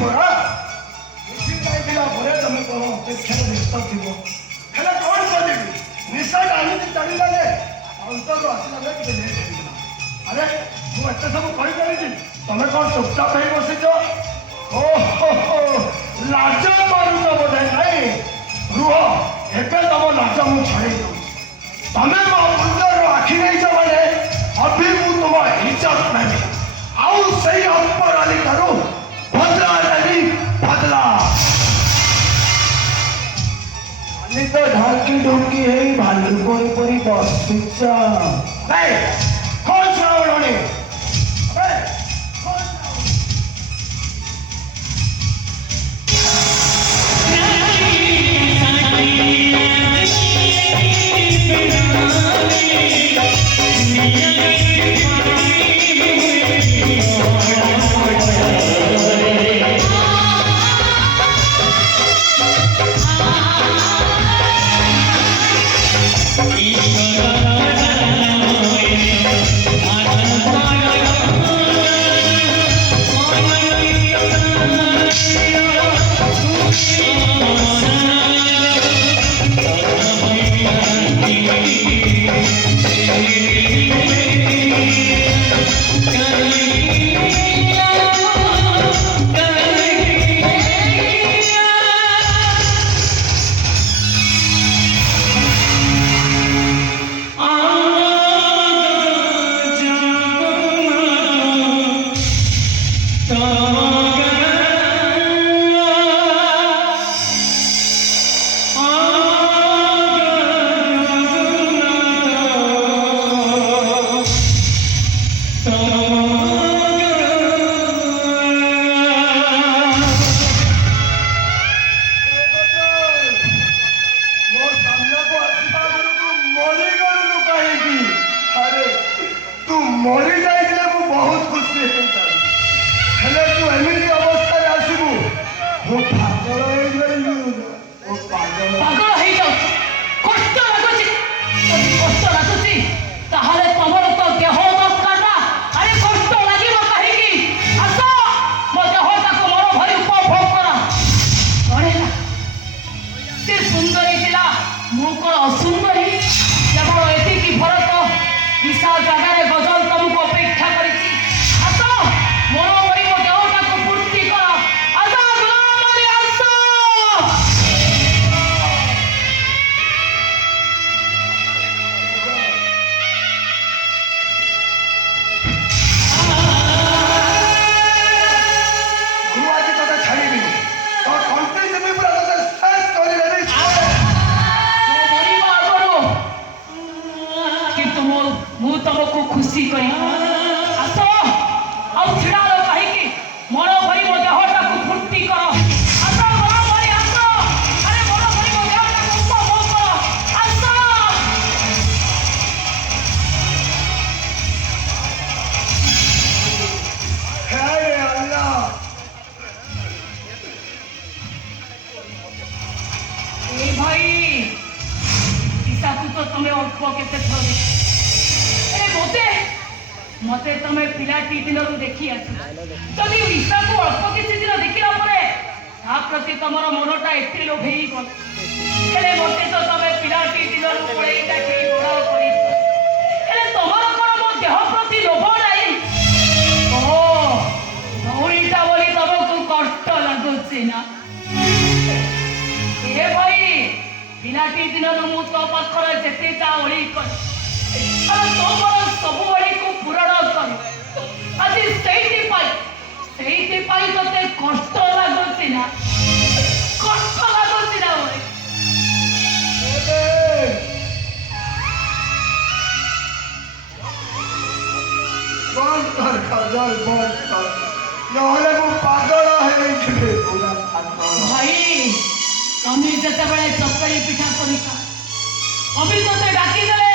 पड़ा तुम कौन अपेक्षा व्यस्त थी हेल्ला कौन कर निशा डाली चढ़ला अंतर आसला अरे मुझे सब कही तुम्हें कौन चुपचाप हो बसीच ओहो लाज मारुच बोधे नाई रुह एवं तुम लाज मुझे छड़े तुम्हें मो मुंडर आखि नहीं मैंने अभी मुझ तुम इज्जत नहीं आउ से अपराली ठारू बदला नहीं बदला तो ढांकी ढुंकी है भालू कोई परी बस पिक्चा कौन श्रावणी मरी जाइए बहुत खुशी हेले तू एमती अवस्था आसबू मु पागल पागल हो जाऊ कष्ट लगुच कष्ट लगुच ताहले तमर तो देह दरकार ना अरे कष्ट लागिबो कहीं आस मो देहटा को मोर भरी उपभोग कर अरे से सुंदरी थिला मु कोन असुंदरी केवल एतिकी भरत विशाल जगार गजल तुमको अपेक्षा करिछि आस मोर भरी मो देहटा को पूर्ति कर आस गुलामरी आस तुमको खुशी करी आस आड़ा कहीं मोर भरी मो देहटा को फुर्ती कर आस मोर भरी आस अरे मोर भरी मो देहटा को उपभोग कर आस हे अल्लाह ए भाई ईसा को तो तुम्हें अल्प केते थोड़ी मते मते तमे पिलाटी दिन देखी आस जदि ईसा को अल्प किसी दिन देखला परे ता प्रति तमर मनटा एते लोभेई गल हेले मते तो तमे पिलाटी दिन पळेई डाकी बड़ा करी हेले तमर कोन मो देह प्रति लोभ नाही ओ दौड़ीटा बोली तमको कष्ट लागुछि ना ए भाई पिलाटी दिन मु तो पाखर जेते चावली कर अरे तोमर सब बड़ी को पूरण कर आज से तोते कष्ट लगुच ना बंद कर खजल बंद कर नहले मु पागल है पूरा भाई कमी जते बळे चकड़ी पिठा करी अभी तो डाकी देले